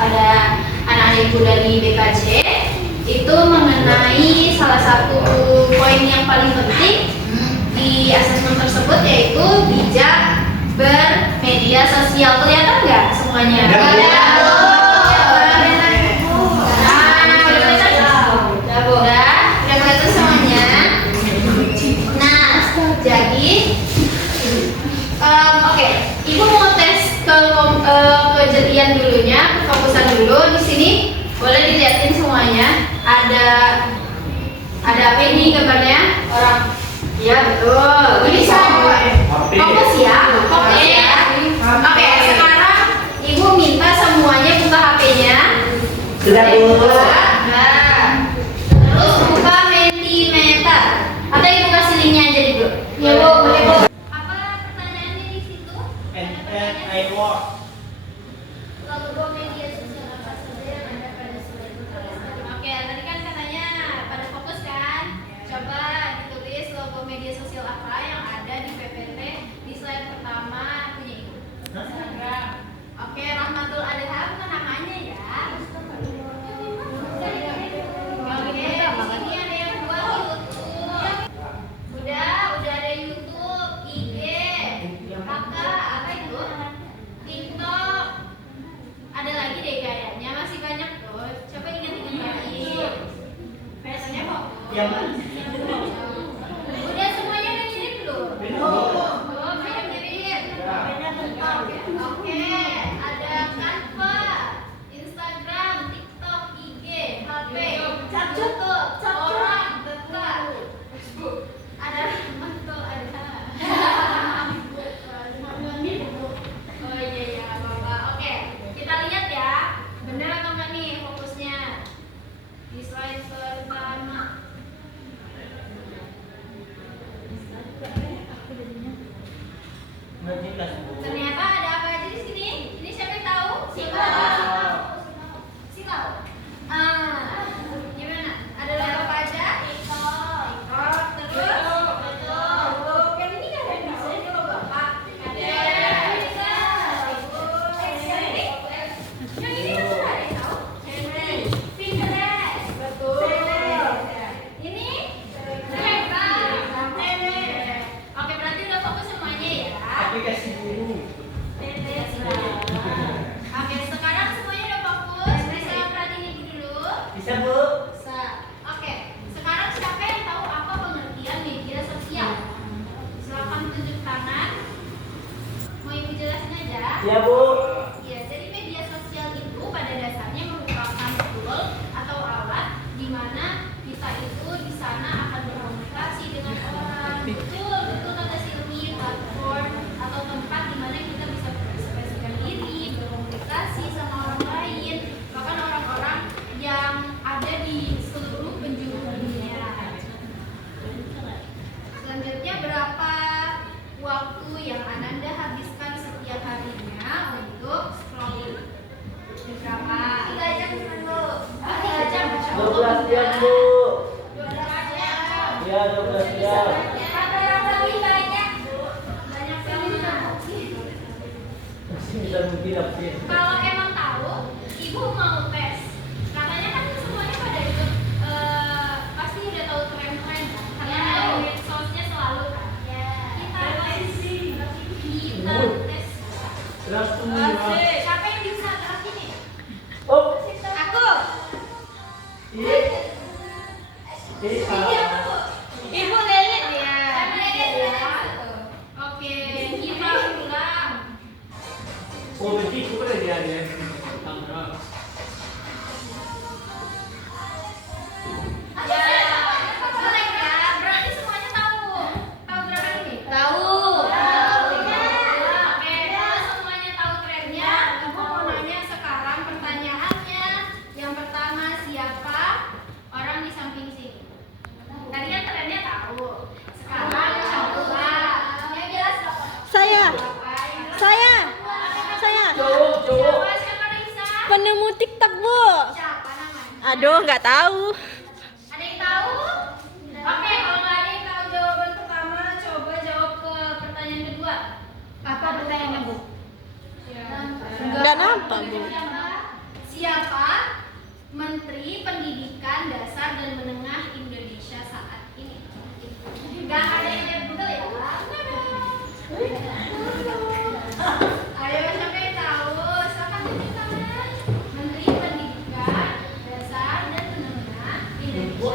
pada anak-anak ibu dari BKJ itu mengenai salah satu poin yang paling penting di asesmen tersebut, yaitu bijak bermedia sosial. Kelihatan nggak semuanya? Oke, Ibu mau tes kejadian dulunya, kefokusan dulu di sini. Boleh dilihatin semuanya. Ada apa ini gambarnya? Orang. Iya betul. Ini sama. Fokus ya. Fokus ya. Oke, sekarang Ibu minta semuanya buka HP-nya. Sudah Bu. Nah, terus buka Mentimeter. Atau Ibu kasih linknya aja dulu. Ya Bu, boleh Bu. I work. Logo media sosial apa saja yang ada pada slide tersebut? Oke, tadi kan katanya pada fokus kan? Coba ditulis logo media sosial apa yang ada di PPT di slide pertama punya Ibu. Instagram. Oke, Rahmatul Adha bukan namanya ya. Oke, di sini ada yang buat YouTube. Udah ada YouTube, IG, kakak, apa itu? TikTok. Ada lagi deh kayaknya, masih banyak tuh. Coba ingat-ingat lagi. Biasanya kok. Udah semuanya udah mirip belum? Belum, banyak mirip. Oke, ada Canva, Instagram, TikTok, IG, HP, YouTube, orang dekat. Ada mantul, ada. Oh iya Bapak. Oke, kita lihat ya. Bener atau enggak nih fokusnya? Di slide pertama. Ternyata ada apa aja di sini? Ini siapa yang tahu? Silau. Gimana? Ada logo apa aja? Terus? Kan ini kan ada misalnya logo apa? Ada. Yang ini kan sudah ada yang tahu? Pinterest. Betul. Ini? Canva. Oke, berarti udah fokus semuanya ya. Aplikasi guru. Oke, sekarang semuanya udah fokus. Bisa perhatiin Ibu dulu. Bisa Bu? Bisa. Oke, sekarang siapa yang tahu apa pengertian media sosial? Silakan tunjuk tangan. Mau Ibu jelasin aja? Ya Bu. Ya, jadi media sosial itu pada dasarnya merupakan tool atau alat di mana kita itu di sana akan berkomunikasi dengan orang. Betul kata Silmi, platform atau tempat di mana kita bisa berekspresikan diri, berkomunikasi sama orang lain, bahkan orang-orang yang ada di seluruh penjuru dunia. Selanjutnya, berapa waktu yang Ananda habiskan setiap harinya untuk scrolling? Berapa? 3 jam dulu. 3 jam. 12 jam Bu. 12 jam. Ya 12 jam. Lebih banyak. Banyak banget. Masih bisa mungkin apa ya? Kalau emang tahu, Ibu mau tes. Katanya kan semuanya pada ikut, pasti udah tahu tren-tren kan? Karena ada medsosnya selalu kan? Kita tes. Terus tunggu. Siapa yang bisa gerak ini? Oh. Aku. Ibu lihat ya. Oke, kita ulang. Oh begitu pada dia. Ya, boleh ya. Berarti semuanya tahu. Tahu gerakan ini? Tahu. Oke, kalau semuanya tahu trennya, Ibu mau nanya sekarang pertanyaannya. Yang pertama, siapa orang di samping sini? Tadi kan trennya tahu. Sekarang coba. Yang jelas apa? Saya. Cowok. Siapa Raisa? Penemu TikTok, Bu. Siapa namanya? Aduh, nggak tahu. Ada yang tahu? Oke, kalau nggak ada yang tahu jawaban pertama, coba jawab ke pertanyaan kedua. Apa pertanyaannya, Bu? Dan apa, Bu?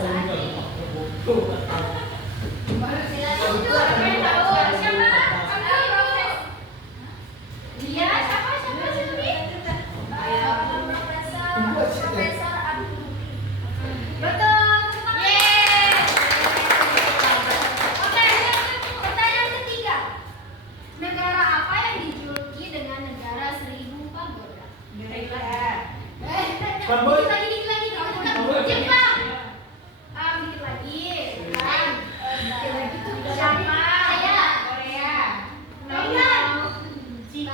saat ini. Silakan tahu siapa? Dia siapa sini? Profesor Abdul. Betul. Yeay. Oke, pertanyaan ketiga. Negara apa yang dijuluki dengan negara 1000 pagoda? Dikit lagi. Jepang. Dikit lagi. Siapa? Korea. Cina.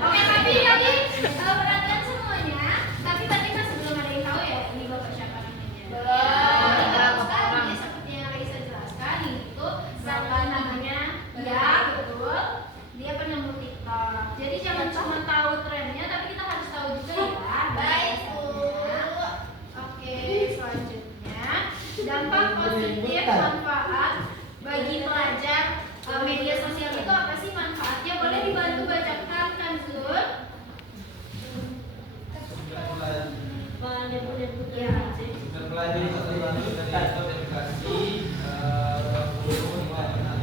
Oke, tapi tadi perhatian semuanya. Tapi tadi masih belum ada yang tahu ya ini bapak siapa namanya. Belum. Sekarang ya seperti yang Raisa jelaskan itu bapak namanya ya betul. Dia penemu TikTok. Jadi jangan cuma tahu trennya, tapi kita harus tahu juga ya. Baik Bu. Oke, selanjutnya dampak positif manfaat bagi pelajar media sosial itu apa sih manfaatnya? Boleh dibantu bacakan kan Zul? Ya. Mempelajari satu bantu dari edukasi guru internasional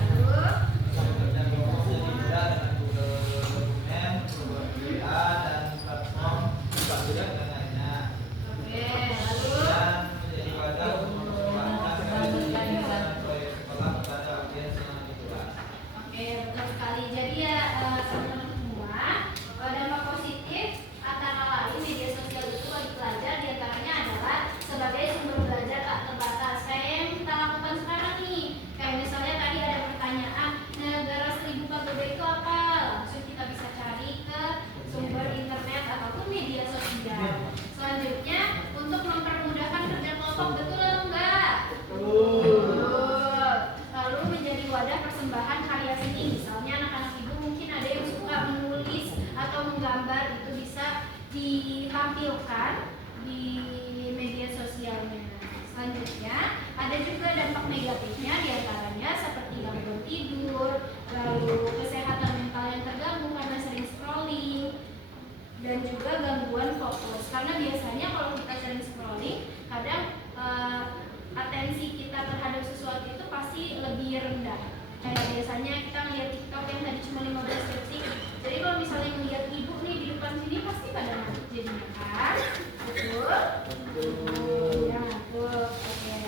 Lalu dan promosi juga dengan Google Dokumen, Google WA dan platform juga dan lainnya. oke, lalu Dan menjadi wadah untuk mengembangkan dan proyek sekolah kepada audiens yang lebih luas. oke, betul sekali. Jadi ya teman-teman semua, dampak positif antara lain media sosial itu bagi pelajar diantaranya adalah sebagai sumber belajar tak terbatas. Kayak yang kita lakukan sekarang nih. Kayak misalnya tadi ada pertanyaan negara 1000 pagoda itu apa? Langsung kita bisa cari ke sumber internet ataupun media sosial. Selanjutnya untuk mempermudahkan kerja kelompok, betul atau enggak? Betul. Lalu menjadi wadah persembahan karya seni. Misalnya anak-anak ibu mungkin ada yang suka menulis atau menggambar, itu bisa ditampilkan di media sosialnya. Selanjutnya ada juga dampak negatifnya, diantaranya seperti gangguan tidur, lalu kesehatan mental yang terganggu karena sering scrolling, dan juga gangguan fokus. Karena biasanya kalau kita sering scrolling, kadang atensi kita terhadap sesuatu itu pasti lebih rendah. Kayak biasanya kita ngeliat TikTok yang tadi cuma 15 detik. Jadi kalau misalnya ngeliat ibu nih di depan sini pasti pada ngantuk jadinya kan? Betul? Ya, betul. Oke.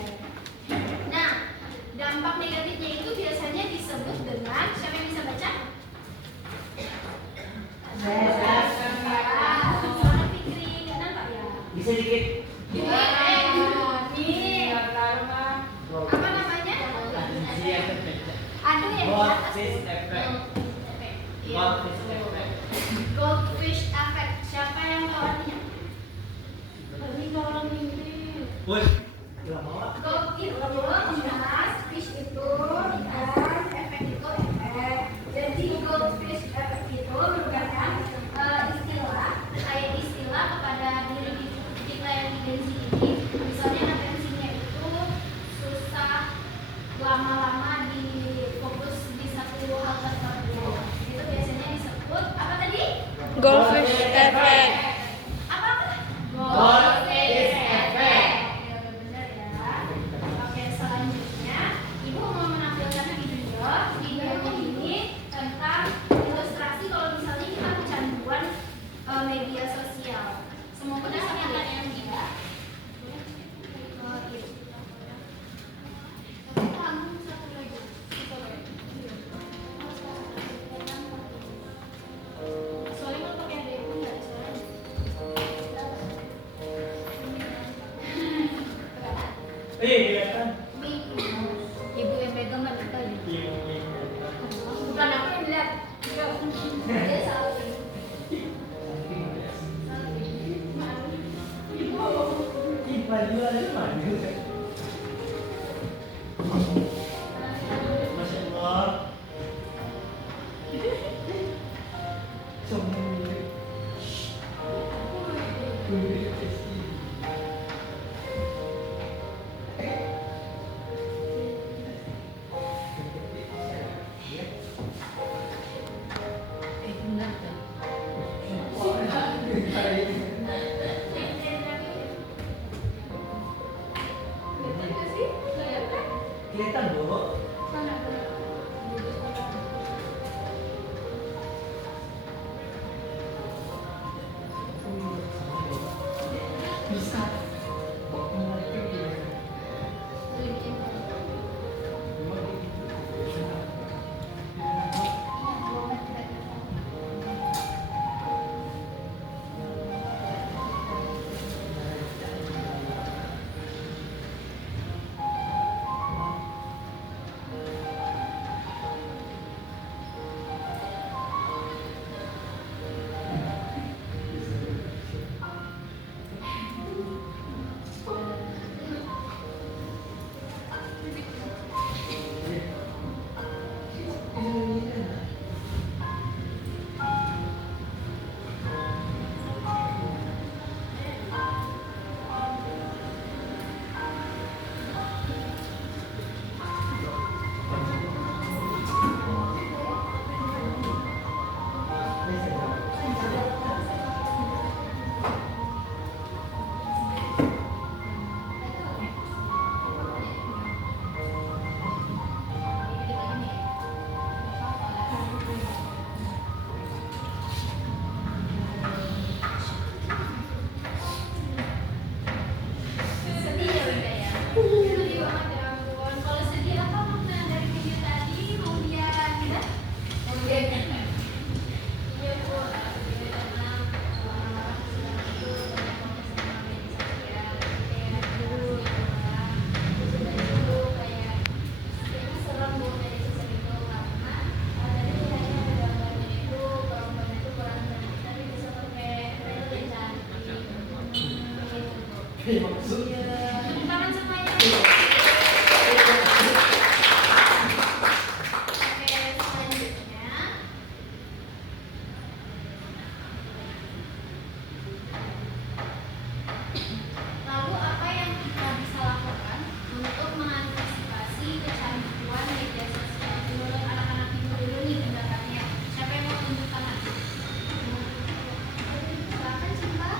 Nah, dampak negatifnya itu biasanya disebut dengan, siapa yang bisa baca? Suara Fikri, nampak ya? Bisa dikit. Apa namanya? Aduh ya. Goldfish effect. Goldfish effect. Goldfish effect. Siapa yang tahu artinya? Ini orang Inggris. Woi. Lama. Gold itu emas, fish itu ikan, efek itu efek. Jadi goldfish effect itu merupakan istilah kepada diri kita yang di Gen Z ini. Misalnya atensinya itu susah lama-lama di fokus di satu hal tertentu. Itu biasanya disebut apa tadi? Goldfish effect. Apa? Goldfish effect. Ya, benar ya. Oke, selanjutnya Ibu mau menampilkan video. Videonya ini tentang ilustrasi kalau misalnya kita kecanduan media sosial. Semoga bisa lihat yang tidak. Soalnya kalau pakai ada ibu nggak ada suaranya. Kelihatan. Ibu yang pegang nggak kita ya? Iya. Bukan aku yang lihat. Dia salah. Baju ada mana? Masya Allah. Semua. Tepuk tangan semuanya. Oke, selanjutnya lalu apa yang kita bisa lakukan untuk mengantisipasi kecanduan media sosial? Menurut anak-anak ibu dulu nih pendapatnya. Siapa yang mau tunjuk tangan? Silakan Cinta.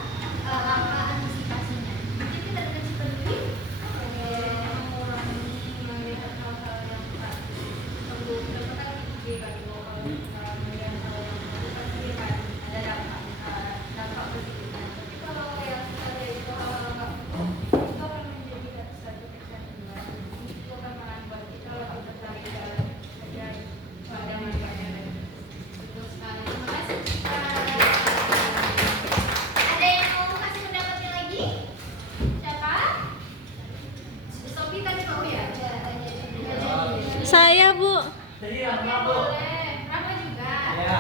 Langkah antisipasinya. Mungkin kita dengan Cinta dulu. Mengurangi melihat hal-hal yang tak perlu dilakukan di radio. Kalau melihat hal yang pasti akan ada dampak positifnya. Tapi kalau yang ada itu hal-hal nggak itu akan menjadi satu kecanduan. Itu akan membuat kita lebih tertarik dan pada manfaatnya. Betul sekali. Terima kasih Cinta. Ada yang mau kasih pendapatnya lagi? Siapa? Sophie tadi mau ya? Saya, Bu. Jadi Oke, apa bu? boleh. Rama juga. Ya.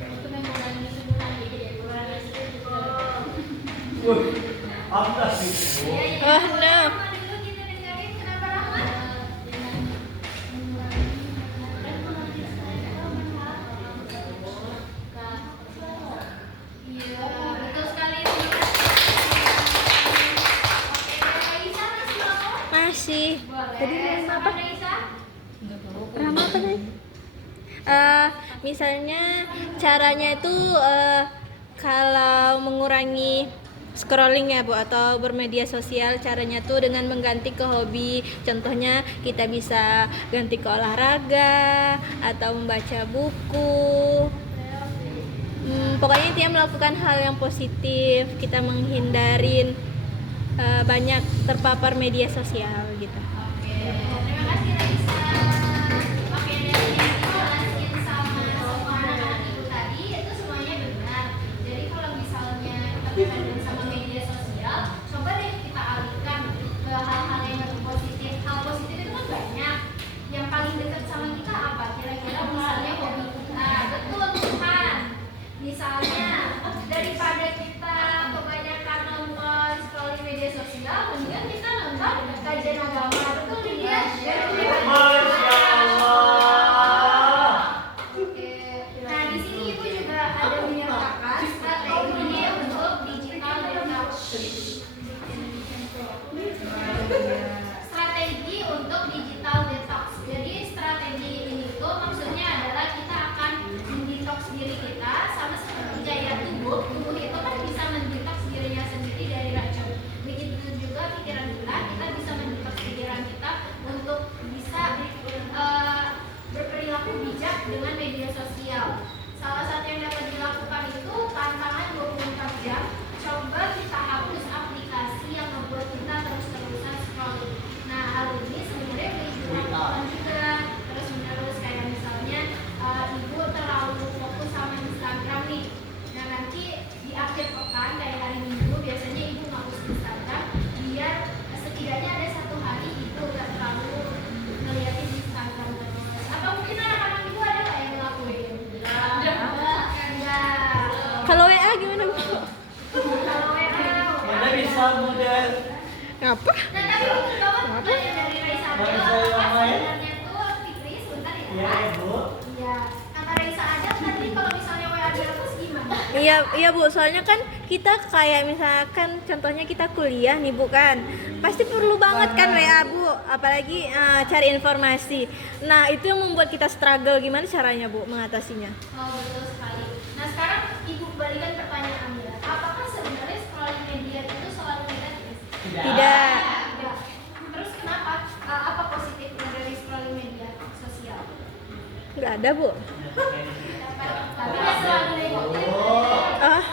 Itu mengurangi sebulan jadi ya, mengurangi sebulan. Apa sih bu? Iya, iya. Oh, no. Rama dulu kita dengerin kenapa Rama? Dengan mengurangi dan iya, betul sekali. Oke, Raisa masih mau? Masih. Boleh. Tadi mau Sama apa? Raisa? Rama apa nih? Misalnya caranya itu kalau mengurangi scrolling ya Bu atau bermedia sosial, caranya tuh dengan mengganti ke hobi. Contohnya kita bisa ganti ke olahraga atau membaca buku. Pokoknya intinya melakukan hal yang positif. Kita menghindarin banyak terpapar media sosial gitu. Oke, terima kasih Raisa. Oke, dari yang dijelasin sama semua anak-anak ibu tadi itu semuanya benar. Jadi kalau misalnya kita kecanduan sama media sosial, coba deh kita alihkan ke hal-hal yang lebih positif. Hal positif itu kan banyak. Yang paling dekat sama kita apa? Kira-kira misalnya hobi kita. Betul Tuhan. Misalnya daripada kita kebanyakan nonton scrolling media sosial, mendingan kita nonton kajian agama. Betul nih dia. Masya Allah. Oke. Nah di sini ibu juga ada menyertakan strategi untuk digital detox. Strategi untuk digital detox. Jadi strategi ini tuh maksudnya adalah kita akan mendetox diri kita sama seperti kayak tubuh itu kan bisa mendetox dirinya sendiri dari racun. Begitu juga pikiran kita bisa mendetox pikiran kita untuk bisa berperilaku bijak dengan media sosial. Salah satu yang dapat dilakukan itu tantangan 24 jam. Coba kita hapus aplikasi yang membuat kita terus-terusan scrolling. Nah, hal ini sebenarnya ibu lakukan juga terus-menerus kayak misalnya ibu terlalu fokus sama Instagram nih. Nah, nanti di akhir pekan kayak hari Minggu biasanya ibu ngapus Instagram biar setidaknya ada satu hari ibu gak terlalu ngeliatin Instagram terus. Atau mungkin anak-anak ibu ada nggak yang ngelakuin? Enggak. Kalau WA gimana Bu? Kalau WA, Mana bisa model? Ngapa? nah tapi betul banget pertanyaan dari Raisa Mau itu saya apakah yang main? sebenarnya tuh Fikri sebentar ya? Iya bu. Iya. Kata Raisa aja nanti kalau misalnya WA dihapus gimana? Iya Bu, soalnya kan kita kayak misalkan contohnya kita kuliah nih Bu kan, pasti perlu banget kan WA Bu, apalagi cari informasi. Nah itu yang membuat kita struggle, gimana caranya Bu mengatasinya? Oh betul sekali. Nah sekarang ibu balikan pertanyaannya, apakah sebenarnya scrolling media itu selalu negatif? Tidak. Tidak. Terus kenapa? Apa positifnya dari scrolling media sosial? Nggak ada Bu. Tapi nggak selalu negatif. Ah,